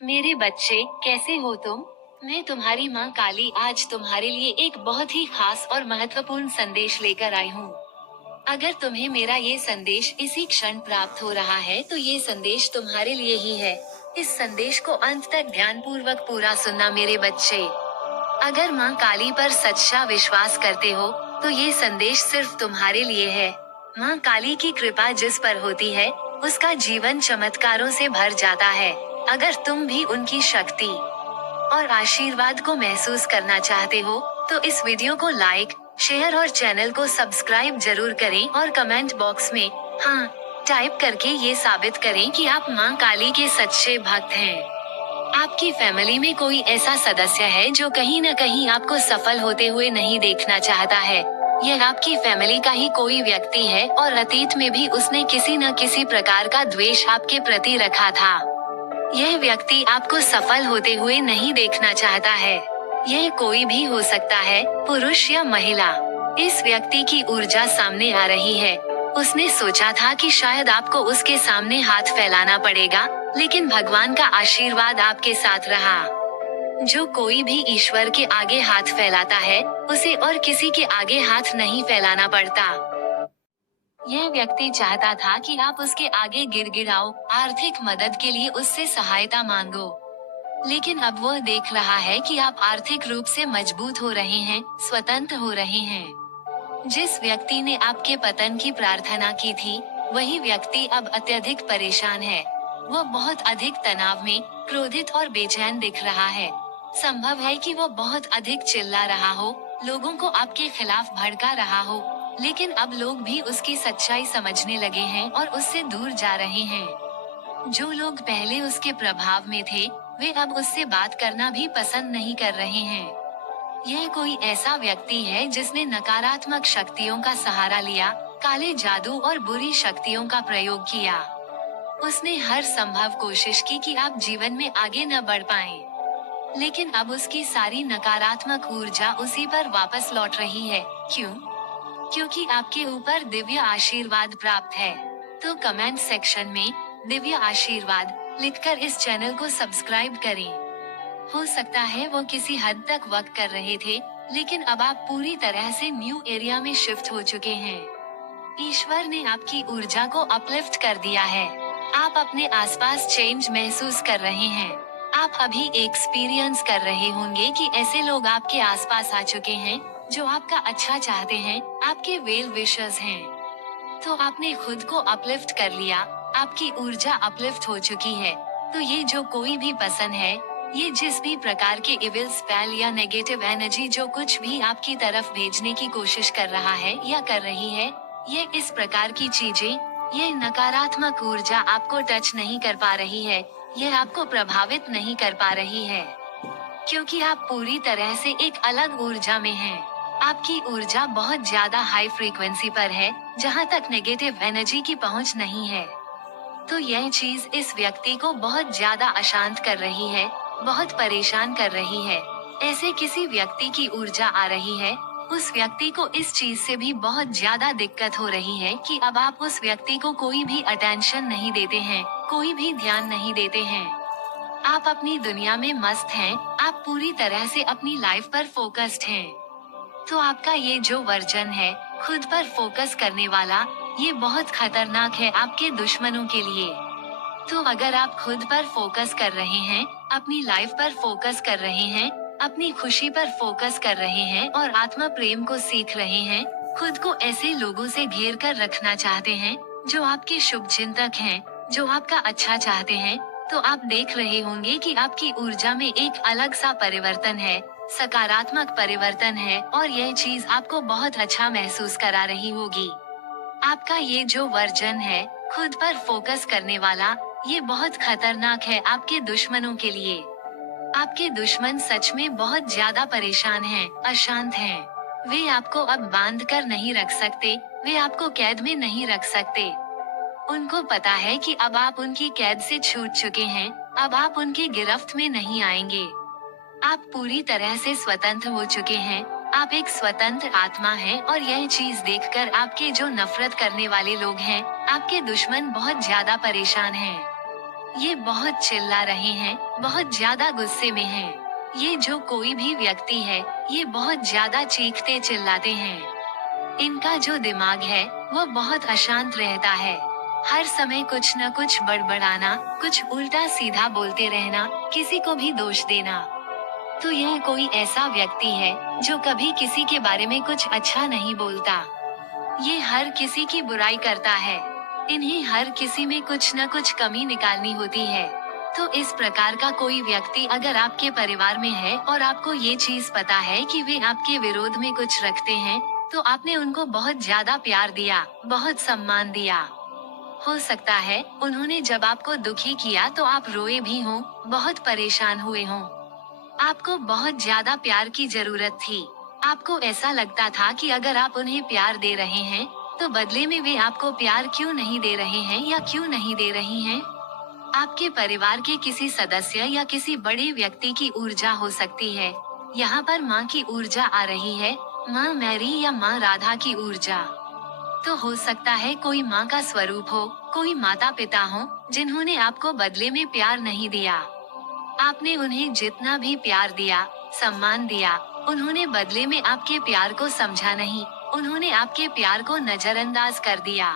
मेरे बच्चे, कैसे हो तुम? मैं तुम्हारी माँ काली आज तुम्हारे लिए एक बहुत ही खास और महत्वपूर्ण संदेश लेकर आई हूँ। अगर तुम्हें मेरा ये संदेश इसी क्षण प्राप्त हो रहा है तो ये संदेश तुम्हारे लिए ही है। इस संदेश को अंत तक ध्यानपूर्वक पूरा सुनना मेरे बच्चे। अगर माँ काली पर सच्चा विश्वास करते हो तो ये संदेश सिर्फ तुम्हारे लिए है। माँ काली की कृपा जिस पर होती है उसका जीवन चमत्कारों से भर जाता है। अगर तुम भी उनकी शक्ति और आशीर्वाद को महसूस करना चाहते हो तो इस वीडियो को लाइक, शेयर और चैनल को सब्सक्राइब जरूर करें और कमेंट बॉक्स में हाँ टाइप करके ये साबित करें कि आप माँ काली के सच्चे भक्त हैं। आपकी फैमिली में कोई ऐसा सदस्य है जो कहीं न कहीं आपको सफल होते हुए नहीं देखना चाहता है। यह आपकी फैमिली का ही कोई व्यक्ति है और अतीत में भी उसने किसी न किसी प्रकार का द्वेष आपके प्रति रखा था। यह व्यक्ति आपको सफल होते हुए नहीं देखना चाहता है। यह कोई भी हो सकता है, पुरुष या महिला। इस व्यक्ति की ऊर्जा सामने आ रही है। उसने सोचा था कि शायद आपको उसके सामने हाथ फैलाना पड़ेगा, लेकिन भगवान का आशीर्वाद आपके साथ रहा। जो कोई भी ईश्वर के आगे हाथ फैलाता है उसे और किसी के आगे हाथ नहीं फैलाना पड़ता। यह व्यक्ति चाहता था कि आप उसके आगे गिड़गिड़ाओ, आर्थिक मदद के लिए उससे सहायता मांगो। लेकिन अब वह देख रहा है कि आप आर्थिक रूप से मजबूत हो रहे हैं, स्वतंत्र हो रहे हैं। जिस व्यक्ति ने आपके पतन की प्रार्थना की थी, वही व्यक्ति अब अत्यधिक परेशान है। वह बहुत अधिक तनाव में, क्रोधित और बेचैन दिख रहा है। संभव है कि वह बहुत अधिक चिल्ला रहा हो, लोगों को आपके खिलाफ भड़का रहा हो, लेकिन अब लोग भी उसकी सच्चाई समझने लगे हैं और उससे दूर जा रहे हैं। जो लोग पहले उसके प्रभाव में थे, वे अब उससे बात करना भी पसंद नहीं कर रहे हैं। यह कोई ऐसा व्यक्ति है जिसने नकारात्मक शक्तियों का सहारा लिया, काले जादू और बुरी शक्तियों का प्रयोग किया। उसने हर संभव कोशिश की कि आप जीवन में आगे न बढ़ पाएं। लेकिन अब उसकी सारी नकारात्मक ऊर्जा उसी पर वापस लौट रही है। क्यों? क्योंकि आपके ऊपर दिव्य आशीर्वाद प्राप्त है। तो कमेंट सेक्शन में दिव्य आशीर्वाद लिखकर इस चैनल को सब्सक्राइब करें। हो सकता है वो किसी हद तक वर्क कर रहे थे, लेकिन अब आप पूरी तरह से न्यू एरिया में शिफ्ट हो चुके हैं। ईश्वर ने आपकी ऊर्जा को अपलिफ्ट कर दिया है। आप अपने आसपास चेंज महसूस कर रहे हैं। आप अभी एक्सपीरियंस कर रहे होंगे कि ऐसे लोग आपके आसपास आ चुके हैं जो आपका अच्छा चाहते हैं, आपके वेल विशर्स हैं। तो आपने खुद को अपलिफ्ट कर लिया, आपकी ऊर्जा अपलिफ्ट हो चुकी है। तो ये जो कोई भी पसंद है, ये जिस भी प्रकार के इविल स्पेल या नेगेटिव एनर्जी जो कुछ भी आपकी तरफ भेजने की कोशिश कर रहा है या कर रही है, ये इस प्रकार की चीजें, ये नकारात्मक ऊर्जा आपको टच नहीं कर पा रही है, ये आपको प्रभावित नहीं कर पा रही है, क्योंकि आप पूरी तरह से एक अलग ऊर्जा में हैं। आपकी ऊर्जा बहुत ज्यादा हाई फ्रीक्वेंसी पर है, जहां तक नेगेटिव एनर्जी की पहुंच नहीं है। तो यह चीज इस व्यक्ति को बहुत ज्यादा अशांत कर रही है, बहुत परेशान कर रही है। ऐसे किसी व्यक्ति की ऊर्जा आ रही है, उस व्यक्ति को इस चीज से भी बहुत ज्यादा दिक्कत हो रही है कि अब आप उस व्यक्ति को कोई भी अटेंशन नहीं देते हैं, कोई भी ध्यान नहीं देते हैं। आप अपनी दुनिया में मस्त हैं, आप पूरी तरह से अपनी लाइफ पर फोकस्ड हैं। तो आपका ये जो वर्जन है, खुद पर फोकस करने वाला, ये बहुत खतरनाक है आपके दुश्मनों के लिए। तो अगर आप खुद पर फोकस कर रहे हैं, अपनी लाइफ पर फोकस कर रहे हैं, अपनी खुशी पर फोकस कर रहे हैं और आत्मा प्रेम को सीख रहे हैं, खुद को ऐसे लोगों से घेर कर रखना चाहते हैं जो आपके शुभ चिंतक हैं, जो आपका अच्छा चाहते हैं, तो आप देख रहे होंगे कि आपकी ऊर्जा में एक अलग सा परिवर्तन है, सकारात्मक परिवर्तन है और यह चीज आपको बहुत अच्छा महसूस करा रही होगी। आपका ये जो वर्जन है, खुद पर फोकस करने वाला, ये बहुत खतरनाक है आपके दुश्मनों के लिए। आपके दुश्मन सच में बहुत ज्यादा परेशान हैं, अशांत हैं। वे आपको अब बांध कर नहीं रख सकते, वे आपको कैद में नहीं रख सकते। उनको पता है कि अब आप उनकी कैद से छूट चुके हैं, अब आप उनकी गिरफ्त में नहीं आएंगे। आप पूरी तरह से स्वतंत्र हो चुके हैं, आप एक स्वतंत्र आत्मा हैं और यह चीज देखकर आपके जो नफरत करने वाले लोग हैं, आपके दुश्मन बहुत ज्यादा परेशान हैं। ये बहुत चिल्ला रहे हैं, बहुत ज्यादा गुस्से में हैं। ये जो कोई भी व्यक्ति है, ये बहुत ज्यादा चीखते चिल्लाते हैं। इनका जो दिमाग है, वो बहुत अशांत रहता है। हर समय कुछ न कुछ बड़बड़ाना, कुछ उल्टा सीधा बोलते रहना, किसी को भी दोष देना। तो यह कोई ऐसा व्यक्ति है जो कभी किसी के बारे में कुछ अच्छा नहीं बोलता। ये हर किसी की बुराई करता है। इन्हें हर किसी में कुछ न कुछ कमी निकालनी होती है। तो इस प्रकार का कोई व्यक्ति अगर आपके परिवार में है और आपको ये चीज पता है कि वे आपके विरोध में कुछ रखते हैं, तो आपने उनको बहुत ज्यादा प्यार दिया, बहुत सम्मान दिया। हो सकता है उन्होंने जब आपको दुखी किया तो आप रोए भी हों, बहुत परेशान हुए हों। आपको बहुत ज्यादा प्यार की जरूरत थी। आपको ऐसा लगता था कि अगर आप उन्हें प्यार दे रहे हैं, तो बदले में वे आपको प्यार क्यों नहीं दे रहे हैं या क्यों नहीं दे रही हैं? आपके परिवार के किसी सदस्य या किसी बड़े व्यक्ति की ऊर्जा हो सकती है। यहाँ पर माँ की ऊर्जा आ रही है, माँ मैरी या माँ राधा की ऊर्जा। तो हो सकता है कोई माँ का स्वरूप हो, कोई माता पिता हो, जिन्होंने आपको बदले में प्यार नहीं दिया। आपने उन्हें जितना भी प्यार दिया, सम्मान दिया, उन्होंने बदले में आपके प्यार को समझा नहीं, उन्होंने आपके प्यार को नजरअंदाज कर दिया।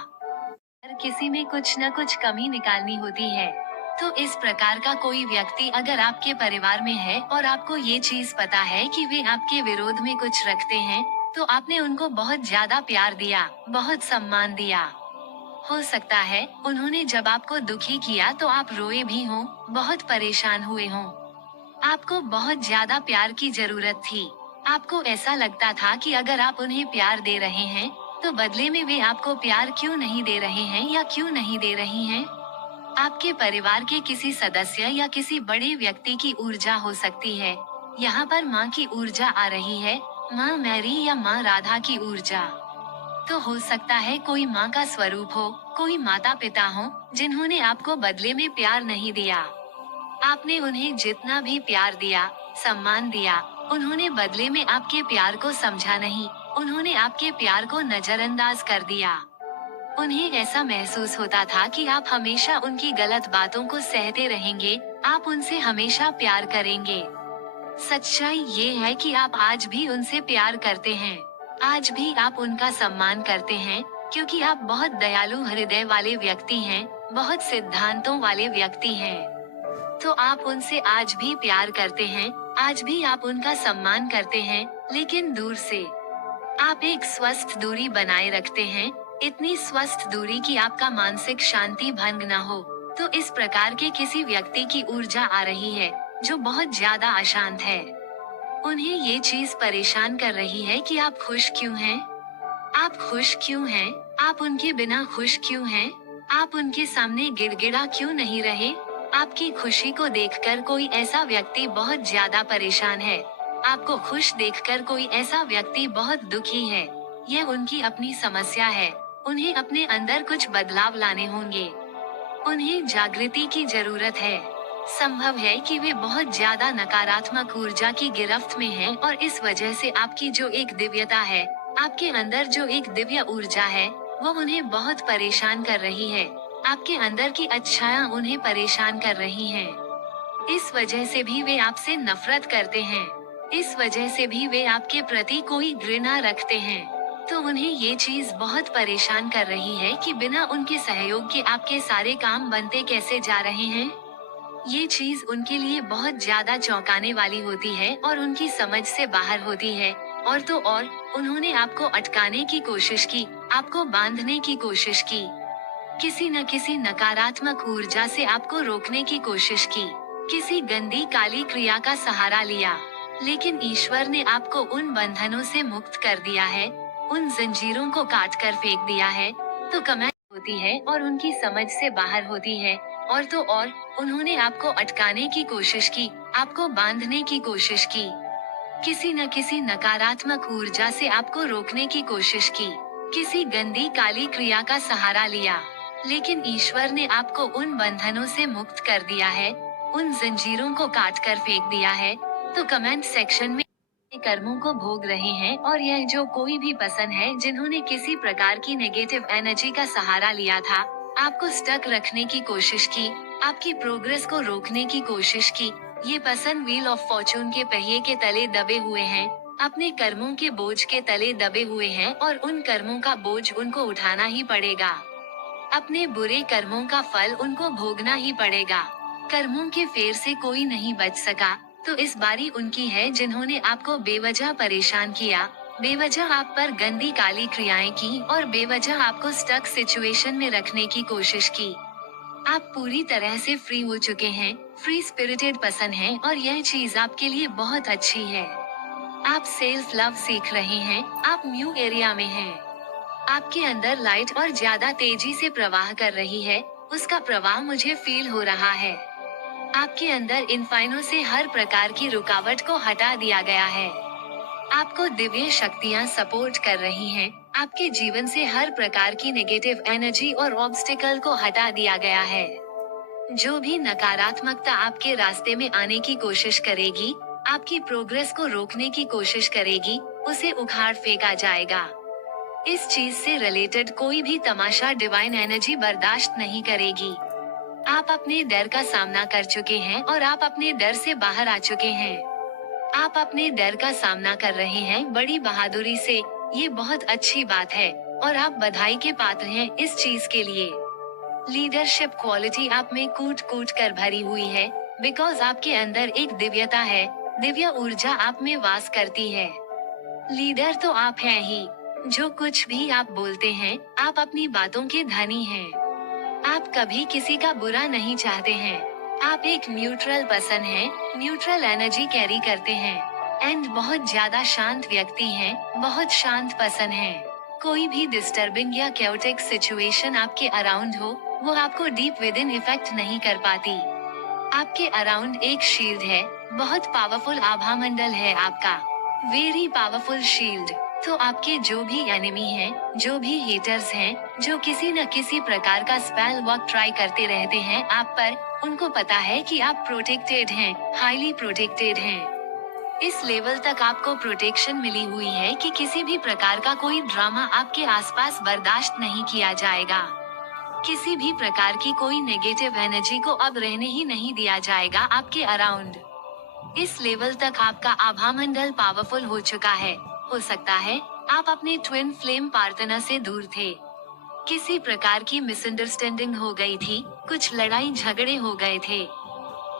हर किसी में कुछ न कुछ कमी निकालनी होती है। तो इस प्रकार का कोई व्यक्ति अगर आपके परिवार में है और आपको ये चीज पता है कि वे आपके विरोध में कुछ रखते हैं, तो आपने उनको बहुत ज्यादा प्यार दिया, बहुत सम्मान दिया। हो सकता है उन्होंने जब आपको दुखी किया तो आप रोए भी हों, बहुत परेशान हुए हों। आपको बहुत ज्यादा प्यार की जरूरत थी। आपको ऐसा लगता था कि अगर आप उन्हें प्यार दे रहे हैं, तो बदले में वे आपको प्यार क्यों नहीं दे रहे हैं या क्यों नहीं दे रही हैं? आपके परिवार के किसी सदस्य या किसी बड़े व्यक्ति की ऊर्जा हो सकती है। यहाँ पर माँ की ऊर्जा आ रही है, माँ मैरी या माँ राधा की ऊर्जा। तो हो सकता है कोई माँ का स्वरूप हो, कोई माता पिता हो, जिन्होंने आपको बदले में प्यार नहीं दिया। आपने उन्हें जितना भी प्यार दिया, सम्मान दिया, उन्होंने बदले में आपके प्यार को समझा नहीं, उन्होंने आपके प्यार को नजरअंदाज कर दिया। उन्हें ऐसा महसूस होता था कि आप हमेशा उनकी गलत बातों को सहते रहेंगे, आप उनसे हमेशा प्यार करेंगे। सच्चाई ये है कि आप आज भी उनसे प्यार करते हैं। आज भी आप उनका सम्मान करते हैं, क्योंकि आप बहुत दयालु हृदय वाले व्यक्ति हैं, बहुत सिद्धांतों वाले व्यक्ति हैं। तो आप उनसे आज भी प्यार करते हैं, आज भी आप उनका सम्मान करते हैं, लेकिन दूर से। आप एक स्वस्थ दूरी बनाए रखते हैं, इतनी स्वस्थ दूरी कि आपका मानसिक शांति भंग न हो। तो इस प्रकार के किसी व्यक्ति की ऊर्जा आ रही है, जो बहुत ज्यादा अशांत है। उन्हें ये चीज परेशान कर रही है कि आप खुश क्यों हैं? आप खुश क्यों हैं? आप उनके बिना खुश क्यों हैं? आप उनके सामने गिड़गिड़ा क्यों नहीं रहे? आपकी खुशी को देखकर कोई ऐसा व्यक्ति बहुत ज्यादा परेशान है। आपको खुश देखकर कोई ऐसा व्यक्ति बहुत दुखी है। यह उनकी अपनी समस्या है। उन्हें अपने अंदर कुछ बदलाव लाने होंगे। उन्हें जागृति की जरूरत है। संभव है कि वे बहुत ज्यादा नकारात्मक ऊर्जा की गिरफ्त में हैं और इस वजह से आपकी जो एक दिव्यता है, आपके अंदर जो एक दिव्य ऊर्जा है, वो उन्हें बहुत परेशान कर रही है। आपके अंदर की अच्छाइयाँ उन्हें परेशान कर रही हैं। इस वजह से भी वे आपसे नफरत करते हैं। इस वजह से भी वे आपके प्रति कोई घृणा रखते हैं। तो उन्हें ये चीज बहुत परेशान कर रही है कि बिना उनके सहयोग के आपके सारे काम बनते कैसे जा रहे हैं। ये चीज उनके लिए बहुत ज्यादा चौंकाने वाली होती है और उनकी समझ से बाहर होती है। और तो और, उन्होंने आपको अटकाने की कोशिश की, आपको बांधने की कोशिश की, किसी न किसी नकारात्मक ऊर्जा से आपको रोकने की कोशिश की, किसी गंदी काली क्रिया का सहारा लिया। लेकिन ईश्वर ने आपको उन बंधनों से मुक्त कर दिया है, उन जंजीरों को काट कर फेंक दिया है। तो कमाई होती है और उनकी समझ से बाहर होती है। और तो और, उन्होंने आपको अटकाने की कोशिश की, आपको बांधने की कोशिश की, किसी न किसी नकारात्मक ऊर्जा से आपको रोकने की कोशिश की, किसी गंदी काली क्रिया का सहारा लिया। लेकिन ईश्वर ने आपको उन बंधनों से मुक्त कर दिया है, उन जंजीरों को काट कर फेंक दिया है। तो कमेंट सेक्शन में कर्मों को भोग रहे हैं और यह जो कोई भी पसंद है जिन्होंने किसी प्रकार की नेगेटिव एनर्जी का सहारा लिया था, आपको स्टक रखने की कोशिश की, आपकी प्रोग्रेस को रोकने की कोशिश की। ये पसंद व्हील ऑफ फॉर्चून के पहिए के तले दबे हुए हैं, अपने कर्मों के बोझ के तले दबे हुए हैं और उन कर्मों का बोझ उनको उठाना ही पड़ेगा। अपने बुरे कर्मों का फल उनको भोगना ही पड़ेगा। कर्मों के फेर से कोई नहीं बच सका, तो इस बारी उनकी है जिन्होंने आपको बेवजह परेशान किया, बेवजह आप पर गंदी काली क्रियाएं की और बेवजह आपको स्टक सिचुएशन में रखने की कोशिश की। आप पूरी तरह से फ्री हो चुके हैं, फ्री स्पिरिटेड पसंद हैं और यह चीज आपके लिए बहुत अच्छी है। आप सेल्फ लव सीख रहे हैं, आप न्यू एरिया में हैं। आपके अंदर लाइट और ज्यादा तेजी से प्रवाह कर रही है, उसका प्रवाह मुझे फील हो रहा है। आपके अंदर इन्फाइनों से हर प्रकार की रुकावट को हटा दिया गया है। आपको दिव्य शक्तियाँ सपोर्ट कर रही हैं, आपके जीवन से हर प्रकार की नेगेटिव एनर्जी और ऑब्स्टिकल को हटा दिया गया है। जो भी नकारात्मकता आपके रास्ते में आने की कोशिश करेगी, आपकी प्रोग्रेस को रोकने की कोशिश करेगी, उसे उखाड़ फेंका जाएगा। इस चीज से रिलेटेड कोई भी तमाशा डिवाइन एनर्जी बर्दाश्त नहीं करेगी। आप अपने डर का सामना कर चुके हैं और आप अपने डर से बाहर आ चुके हैं। आप अपने डर का सामना कर रहे हैं बड़ी बहादुरी से, ये बहुत अच्छी बात है और आप बधाई के पात्र हैं इस चीज के लिए। लीडरशिप क्वालिटी आप में कूट कूट कर भरी हुई है, बिकॉज आपके अंदर एक दिव्यता है, दिव्य ऊर्जा आप में वास करती है। लीडर तो आप हैं ही। जो कुछ भी आप बोलते हैं, आप अपनी बातों के धनी हैं। आप कभी किसी का बुरा नहीं चाहते हैं। आप एक न्यूट्रल पर्सन हैं, न्यूट्रल एनर्जी कैरी करते हैं एंड बहुत ज्यादा शांत व्यक्ति हैं, बहुत शांत पर्सन हैं। कोई भी डिस्टर्बिंग या कैओटिक सिचुएशन आपके अराउंड हो, वो आपको डीप विद इन इफेक्ट नहीं कर पाती। आपके अराउंड एक शील्ड है, बहुत पावरफुल आभा मंडल है आपका, वेरी पावरफुल शील्ड। तो आपके जो भी एनिमी हैं, जो भी हेटर्स हैं, जो किसी न किसी प्रकार का स्पेल वर्क ट्राई करते रहते हैं आप पर, उनको पता है कि आप प्रोटेक्टेड हैं, हाईली प्रोटेक्टेड हैं। इस लेवल तक आपको प्रोटेक्शन मिली हुई है कि किसी भी प्रकार का कोई ड्रामा आपके आसपास बर्दाश्त नहीं किया जाएगा। किसी भी प्रकार की कोई नेगेटिव एनर्जी को अब रहने ही नहीं दिया जाएगा आपके अराउंड। इस लेवल तक आपका आभा मंडल पावरफुल हो चुका है। हो सकता है आप अपने ट्विन फ्लेम पार्टनर से दूर थे, किसी प्रकार की मिसअंडरस्टैंडिंग हो गई थी, कुछ लड़ाई झगड़े हो गए थे,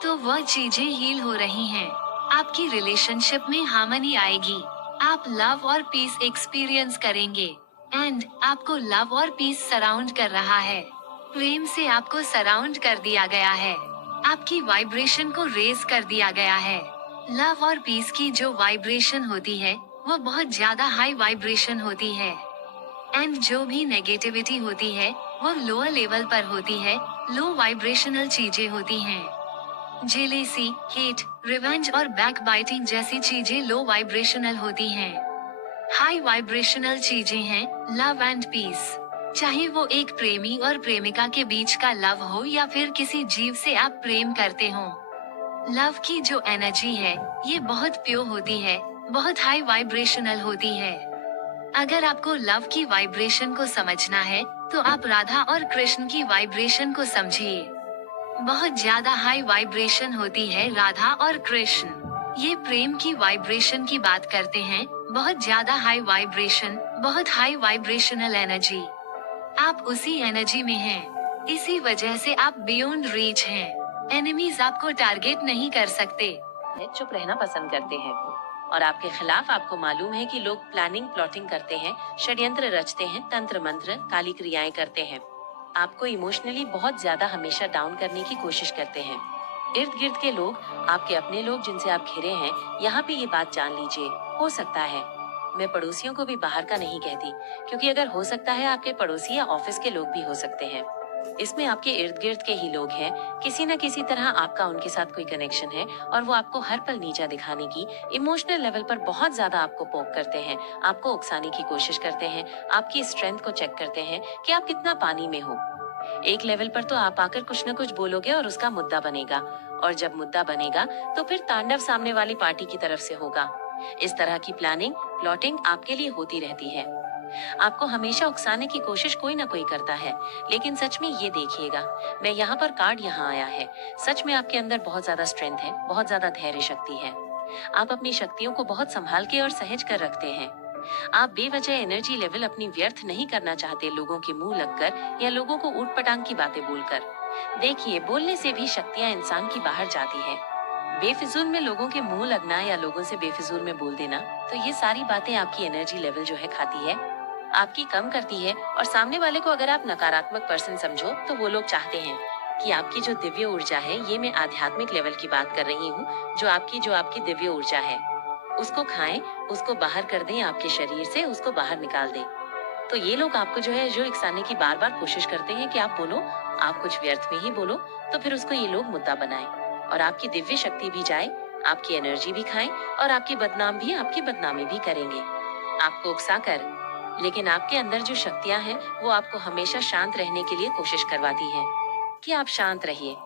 तो वह चीजें हील हो रही हैं। आपकी रिलेशनशिप में हार्मनी आएगी, आप लव और पीस एक्सपीरियंस करेंगे एंड आपको लव और पीस सराउंड कर रहा है। प्रेम से आपको सराउंड कर दिया गया है, आपकी वाइब्रेशन को रेज कर दिया गया है। लव और पीस की जो वाइब्रेशन होती है, वो बहुत ज्यादा हाई वाइब्रेशन होती है एंड जो भी नेगेटिविटी होती है, वो लोअर लेवल पर होती है, लो वाइब्रेशनल चीजें होती हैं। जेलेसी, हेट, रिवेंज और बैकबाइटिंग जैसी चीजें लो वाइब्रेशनल होती हैं। हाई वाइब्रेशनल चीजें हैं लव एंड पीस। चाहे वो एक प्रेमी और प्रेमिका के बीच का लव हो या फिर किसी जीव से आप प्रेम करते हो, लव की जो एनर्जी है, ये बहुत प्योर होती है, बहुत हाई वाइब्रेशनल होती है। अगर आपको लव की वाइब्रेशन को समझना है, तो आप राधा और कृष्ण की वाइब्रेशन को समझिए। बहुत ज्यादा हाई वाइब्रेशन होती है राधा और कृष्ण। ये प्रेम की वाइब्रेशन की बात करते हैं, बहुत ज्यादा हाई वाइब्रेशन, बहुत हाई वाइब्रेशनल एनर्जी। आप उसी एनर्जी में हैं। इसी वजह से आप बियॉन्ड रीच हैं। एनिमीज आपको टारगेट नहीं कर सकते। चुप रहना पसंद करते हैं और आपके खिलाफ आपको मालूम है कि लोग प्लानिंग प्लॉटिंग करते हैं, षड्यंत्र रचते हैं, तंत्र मंत्र काली क्रियाएं करते हैं। आपको इमोशनली बहुत ज्यादा हमेशा डाउन करने की कोशिश करते हैं। इर्द गिर्द के लोग, आपके अपने लोग जिनसे आप घिरे हैं, यहाँ पे ये बात जान लीजिए, हो सकता है मैं पड़ोसियों को भी बाहर का नहीं कहती, क्योंकि अगर हो सकता है आपके पड़ोसी या ऑफिस के लोग भी हो सकते हैं। इसमें आपके इर्द गिर्द के ही लोग हैं, किसी न किसी तरह आपका उनके साथ कोई कनेक्शन है और वो आपको हर पल नीचा दिखाने की, इमोशनल लेवल पर बहुत ज्यादा आपको पोक करते हैं, आपको उकसाने की कोशिश करते हैं, आपकी स्ट्रेंथ को चेक करते हैं कि आप कितना पानी में हो। एक लेवल पर तो आप आकर कुछ न कुछ बोलोगे और उसका मुद्दा बनेगा, और जब मुद्दा बनेगा तो फिर तांडव सामने वाली पार्टी की तरफ से होगा। इस तरह की प्लानिंग प्लॉटिंग आपके लिए होती रहती है। आपको हमेशा उकसाने की कोशिश कोई ना कोई करता है, लेकिन सच में ये देखिएगा, मैं यहाँ पर कार्ड यहाँ आया है। सच में आपके अंदर बहुत ज्यादा स्ट्रेंथ है, बहुत ज्यादा धैर्य शक्ति है। आप अपनी शक्तियों को बहुत संभाल के और सहेज कर रखते हैं। आप बेवजह एनर्जी लेवल अपनी व्यर्थ नहीं करना चाहते, लोगों के मुंह लगकर या लोगों को ऊट पटांग की बातें बोलकर। देखिए, बोलने से भी शक्तियाँ इंसान की बाहर जाती है। बेफिजूल में लोगों के मुंह लगना या लोगों से बेफिजूल में बोल देना, तो ये सारी बातें आपकी एनर्जी लेवल जो है खाती है, आपकी कम करती है। और सामने वाले को अगर आप नकारात्मक पर्सन समझो, तो वो लोग चाहते हैं कि आपकी जो दिव्य ऊर्जा है, ये मैं आध्यात्मिक लेवल की बात कर रही हूँ, जो आपकी दिव्य ऊर्जा है, उसको खाएं, उसको बाहर कर दें आपके शरीर से, उसको बाहर निकाल दें। तो ये लोग आपको जो है जो उकसाने की बार बार कोशिश करते हैं कि आप बोलो, आप कुछ व्यर्थ में ही बोलो, तो फिर उसको ये लोग मुद्दा बनाएं और आपकी दिव्य शक्ति भी जाए, आपकी एनर्जी भी खाएं और आपकी बदनामी भी करेंगे, आपको उकसा कर। लेकिन आपके अंदर जो शक्तियां हैं, वो आपको हमेशा शांत रहने के लिए कोशिश करवाती हैं कि आप शांत रहिए।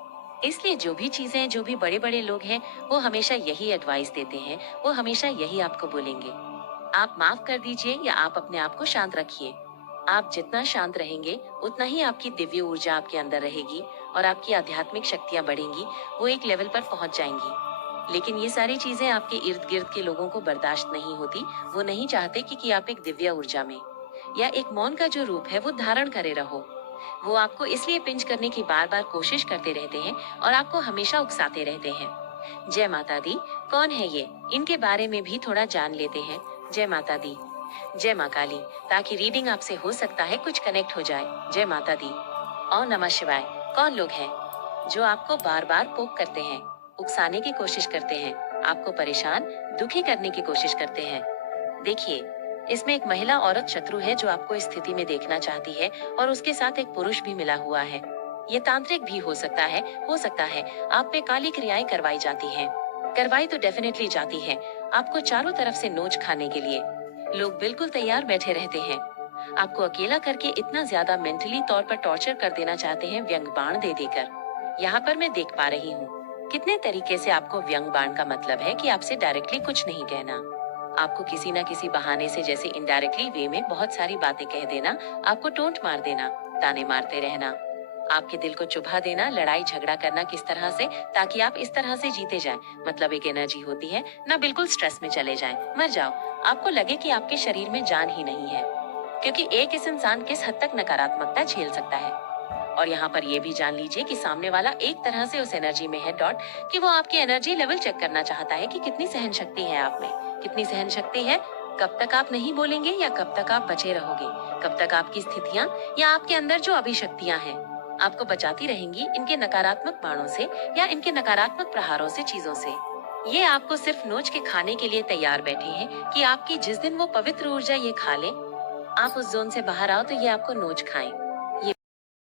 इसलिए जो भी चीजें, जो भी बड़े बड़े लोग हैं, वो हमेशा यही एडवाइस देते हैं, वो हमेशा यही आपको बोलेंगे, आप माफ कर दीजिए या आप अपने आप को शांत रखिए। आप जितना शांत रहेंगे, उतना ही आपकी दिव्य ऊर्जा आपके अंदर रहेगी और आपकी आध्यात्मिक शक्तियां बढ़ेंगी, वो एक लेवल पर पहुंच जाएंगी। लेकिन ये सारी चीजें आपके इर्द गिर्द के लोगों को बर्दाश्त नहीं होती। वो नहीं चाहते कि आप एक दिव्य ऊर्जा में या एक मौन का जो रूप है वो धारण करे रहो। वो आपको इसलिए पिंच करने की बार बार कोशिश करते रहते हैं और आपको हमेशा उकसाते रहते हैं। जय माता दी। कौन है ये, इनके बारे में भी थोड़ा जान लेते हैं। जय माता दी। जय माँ काली। ताकि रीडिंग आपसे हो सकता है कुछ कनेक्ट हो जाए। जय माता दी। ओम नमः शिवाय। कौन लोग हैं जो आपको बार बार पोक करते हैं, उकसाने की कोशिश करते हैं, आपको परेशान दुखी करने की कोशिश करते हैं? देखिए, इसमें एक महिला औरत शत्रु है जो आपको इस स्थिति में देखना चाहती है और उसके साथ एक पुरुष भी मिला हुआ है। ये तांत्रिक भी हो सकता है आप पे काली क्रियाएं करवाई जाती हैं। करवाई तो डेफिनेटली जाती है। आपको चारों तरफ से नोच खाने के लिए लोग बिल्कुल तैयार बैठे रहते हैं। आपको अकेला करके इतना ज्यादा मेंटली तौर पर टॉर्चर कर देना चाहते हैं, व्यंग बाण दे देकर। यहाँ पर मैं देख पा रही हूँ कितने तरीके से आपको व्यंग बाण का मतलब है कि आपसे डायरेक्टली कुछ नहीं कहना, आपको किसी ना किसी बहाने से, जैसे इनडायरेक्टली वे में बहुत सारी बातें कह देना, आपको टोंट मार देना, ताने मारते रहना, आपके दिल को चुभा देना, लड़ाई झगड़ा करना किस तरह से, ताकि आप इस तरह से जीते जाएं। मतलब एक एनर्जी होती है ना, बिल्कुल स्ट्रेस में चले जाएं, मर जाओ, आपको लगे कि आपके शरीर में जान ही नहीं है। क्योंकि एक इस इंसान किस हद तक नकारात्मकता झेल सकता है। और यहाँ पर ये भी जान लीजिए कि सामने वाला एक तरह से उस एनर्जी में है डॉट, कि वो आपकी एनर्जी लेवल चेक करना चाहता है कि कितनी सहन शक्ति है आप में, कितनी सहन शक्ति है, कब तक आप नहीं बोलेंगे या कब तक आप बचे रहोगे, कब तक आपकी स्थितियाँ या आपके अंदर जो अभिशक्तियाँ हैं आपको बचाती रहेंगी इनके नकारात्मक बाणों से या इनके नकारात्मक प्रहारों से, चीजों से। ये आपको सिर्फ नोच के खाने के लिए तैयार बैठे हैं कि आपकी जिस दिन वो पवित्र ऊर्जा ये खा ले, आप उस जोन से बाहर आओ तो ये आपको नोच खाएं।